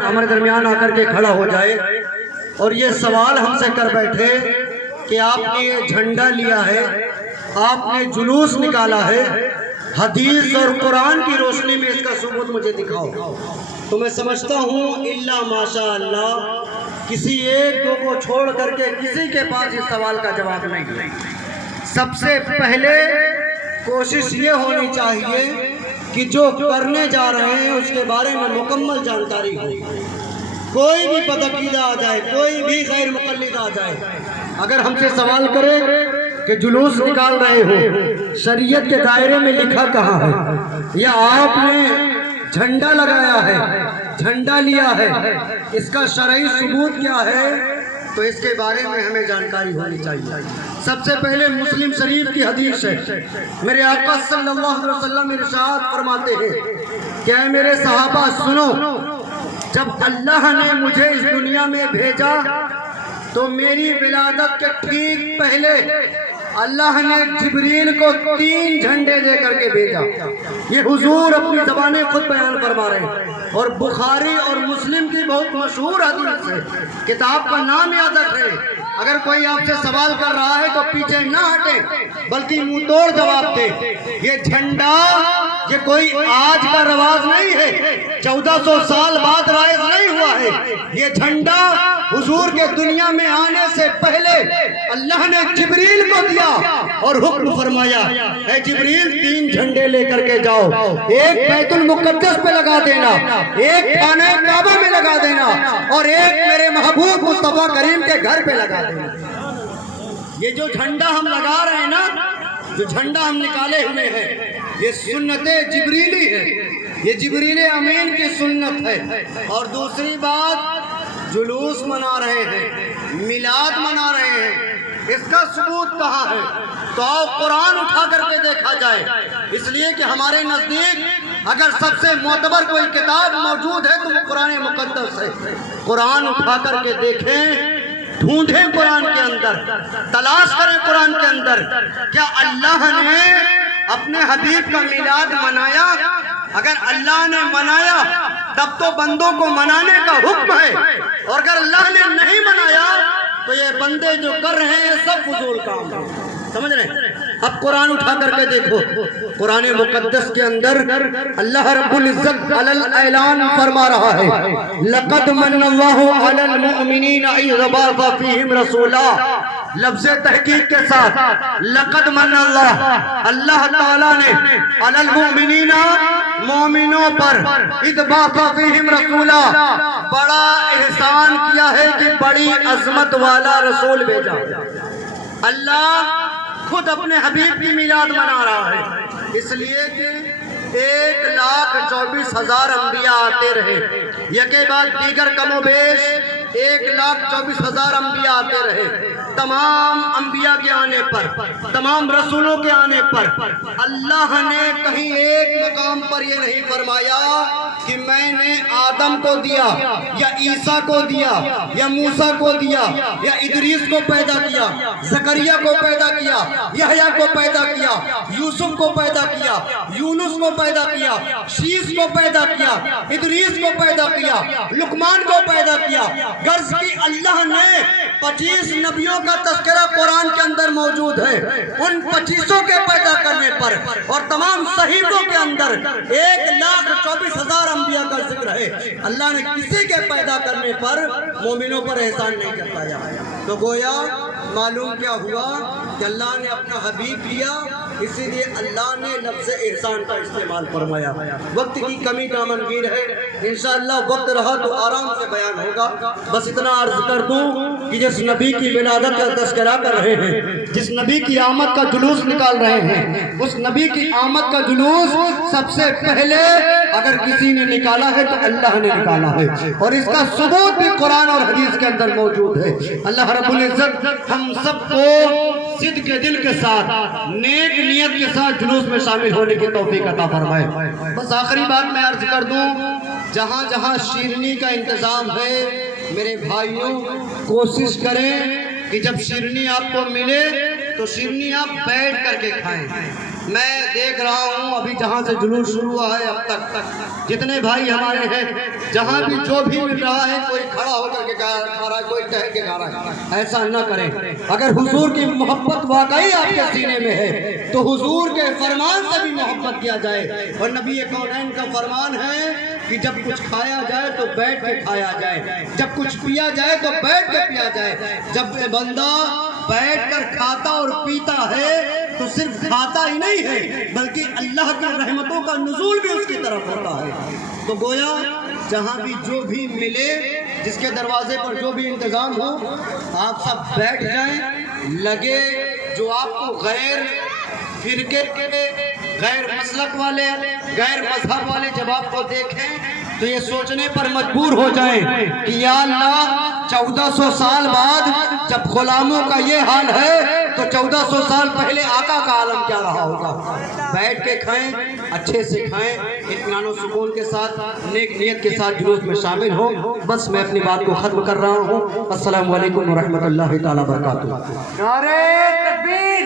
ہمارے درمیان آ کر کے کھڑا ہو جائے اور یہ سوال ہم سے کر بیٹھے کہ آپ نے یہ جھنڈا لیا ہے، آپ نے جلوس نکالا ہے، حدیث اور قرآن کی روشنی میں اس کا ثبوت مجھے دکھاؤ، تو میں سمجھتا ہوں الا ماشاء اللہ کسی ایک دو کو چھوڑ کر کے کسی کے پاس اس سوال کا جواب نہیں ہے۔ سب سے پہلے کوشش یہ ہونی چاہیے کہ جو کرنے جا رہے ہیں اس کے بارے میں مکمل جانکاری ہو۔ کوئی بھی بدعقیدہ آ جائے، کوئی بھی غیر مقلد آ جائے، اگر ہم سے سوال کرے کہ جلوس نکال رہے ہو، شریعت کے دائرے میں لکھا کہاں ہے، یا آپ نے جھنڈا لگایا ہے، جھنڈا لیا ہے، اس کا شرعی ثبوت کیا ہے، تو اس کے بارے میں ہمیں جانکاری ہونی چاہیے۔ سب سے پہلے مسلم شریف کی حدیث ہے، میرے آقا صلی اللہ علیہ وسلم ارشاد فرماتے ہیں کہ اے میرے صحابہ سنو، جب اللہ نے مجھے اس دنیا میں بھیجا تو میری ولادت کے ٹھیک پہلے اللہ نے جبریل کو 3 جھنڈے دے کر کے بھیجا۔ یہ حضور اپنی زبانیں خود بیان فرما رہے ہیں، اور بخاری اور مسلم کی بہت مشہور حدیث ہے، کتاب کا نام یاد رکھیں۔ اگر کوئی آپ سے سوال کر رہا ہے تو پیچھے نہ ہٹیں، بلکہ منہ توڑ جواب دیں۔ یہ جھنڈا یہ کوئی آج کا رواج نہیں ہے، 1400 سال بعد رائج نہیں ہوا ہے۔ یہ جھنڈا حضور کے دنیا میں آنے سے پہلے اللہ نے جبریل کو دیا اور حکم فرمایا، اے جبریل 3 جھنڈے لے کر کے جاؤ، ایک بیت المقدس پہ لگا دینا، ایک خانہ کعبہ میں لگا دینا، اور ایک میرے محبوب مصطفیٰ کریم کے گھر پہ لگا دینا۔ یہ جو جھنڈا ہم لگا رہے ہیں نا، جو جھنڈا ہم نکالے ہوئے ہیں، یہ سنت جبریلی ہے، یہ جبریل امین کی سنت ہے۔ اور دوسری بات، جلوس منا رہے ہیں، میلاد منا رہے ہیں، اس کا ثبوت کہاں ہے؟ تو آؤ قرآن اٹھا کر کے دیکھا جائے، اس لیے کہ ہمارے نزدیک اگر سب سے معتبر کوئی کتاب موجود ہے تو وہ قرآن مقدس ہے۔ قرآن اٹھا کر کے دیکھیں، ڈھونڈیں قرآن کے اندر، تلاش کریں قرآن کے اندر، کیا اللہ نے اپنے حبیب کا میلاد منایا؟ اگر اللہ نے منایا تب تو بندوں کو منانے کا حکم ہے، اور اگر اللہ نے نہیں منایا تو یہ بندے جو کر رہے ہیں سب فضول کام ہے۔ سمجھ رہے ہیں؟ اب قرآن اٹھا کر کے دیکھو، قرآن مقدس کے اندر اللہ رب العزت اعلان فرما رہا ہے، لَقَدْ مَنَّ اللَّهُ عَلَى الْمُؤْمِنِينَ إِذْ بَعَثَ فِيهِمْ رَسُولًا، لفظ تحقیق کے ساتھ لقد من اللہ تعالیٰ نے علی المؤمنین مومنوں پر اذ بعث فیہم رسولا بڑا احسان کیا ہے کہ بڑی عظمت والا رسول بھیجا۔ اللہ خود اپنے حبیب کی میلاد منا رہا ہے، اس لیے کہ 1,24,000 انبیاء آتے رہے، یکے بعد دیگر کم و بیش 1,24,000 انبیاء آتے رہے۔ تمام انبیاء کے آنے پر، تمام رسولوں کے آنے پر اللہ نے کہیں ایک مقام پر یہ نہیں فرمایا کہ میں نے آدم کو دیا یا عیسیٰ کو دیا یا موسیٰ کو دیا یا ادریس کو پیدا کیا، زکریا کو پیدا کیا، یحییٰ کو پیدا کیا، یوسف کو پیدا کیا، یونس کو پیدا کیا، شیس کو پیدا کیا، ادریس کو پیدا کیا، لقمان کو پیدا کیا۔ غرض کی اللہ نے 25 نبیوں کا تذکرہ قرآن کے اندر موجود ہے، ان 25 کے پیدا کرنے پر اور تمام صحیفوں کے اندر 1,24,000 انبیاء کا ذکر ہے۔ اللہ نے کسی کے پیدا کرنے پر مومنوں پر احسان نہیں جتایا۔ تو گویا معلوم کیا ہوا کہ اللہ نے اپنا حبیب دیا، اسی لیے اللہ نے لفظ احسان کا استعمال فرمایا۔ وقت کی کمی کا منگیر ہے، انشاءاللہ وقت رہا تو آرام سے بیان ہوگا۔ بس اتنا عرض کر دوں کہ جس نبی کی ولادت کا تذکرہ کر رہے ہیں، جس نبی کی آمد کا جلوس نکال رہے ہیں، اس نبی کی آمد کا جلوس سب سے پہلے اگر کسی نے نکالا ہے تو اللہ نے نکالا ہے، اور اس کا ثبوت بھی قرآن اور حدیث کے اندر موجود ہے۔ اللہ رب العزت ہم سب کو صدق کے دل کے ساتھ، نیک نیت کے ساتھ جلوس میں شامل ہونے کی توفیق عطا فرمائے۔ بس آخری بات میں عرض کر دوں، جہاں جہاں شیرنی کا انتظام ہے میرے بھائیوں، کوشش کریں کہ جب شیرنی آپ کو ملے تو شیرنی آپ بیٹھ کر کے کھائیں۔ میں دیکھ رہا ہوں ابھی جہاں سے جلوس شروع ہوا ہے اب تک جتنے بھائی ہمارے ہیں جہاں بھی جو بھی مل رہا ہے کوئی کھڑا ہو کر کے کھا رہا ہے کوئی ٹہل کے کھا رہا ہے. ایسا نہ کریں. اگر حضور کی محبت واقعی آپ کے سینے میں ہے تو حضور کے فرمان سے بھی محبت کیا جائے. اور نبی کونین کا فرمان ہے کہ جب کچھ کھایا جائے تو بیٹھ کے کھایا جائے, جب کچھ پیا جائے تو بیٹھ کے پیا جائے. جب بندہ بیٹھ کر کھاتا اور پیتا ہے تو صرف کھاتا ہی نہیں ہے بلکہ اللہ کی رحمتوں کا نزول بھی اس کی طرف ہوتا ہے. تو گویا جہاں بھی جو بھی ملے, جس کے دروازے پر جو بھی انتظام ہو, آپ سب بیٹھ جائیں. لگے جو آپ کو غیر فرقے کے, غیر مسلک والے, غیر مذہب والے جب آپ کو دیکھیں تو یہ سوچنے پر مجبور ہو جائیں کہ یا اللہ 1400 سال بعد جب غلاموں کا یہ حال ہے تو 1400 سال پہلے آقا کا عالم کیا رہا ہوگا. بیٹھ کے کھائیں, اچھے سے کھائیں, اطمینان و سکون کے ساتھ, نیک نیت کے ساتھ جلوس میں شامل ہو. بس میں اپنی بات کو ختم کر رہا ہوں. السلام علیکم ورحمۃ اللہ تعالیٰ وبرکاتہ. نعرہ تکبیر.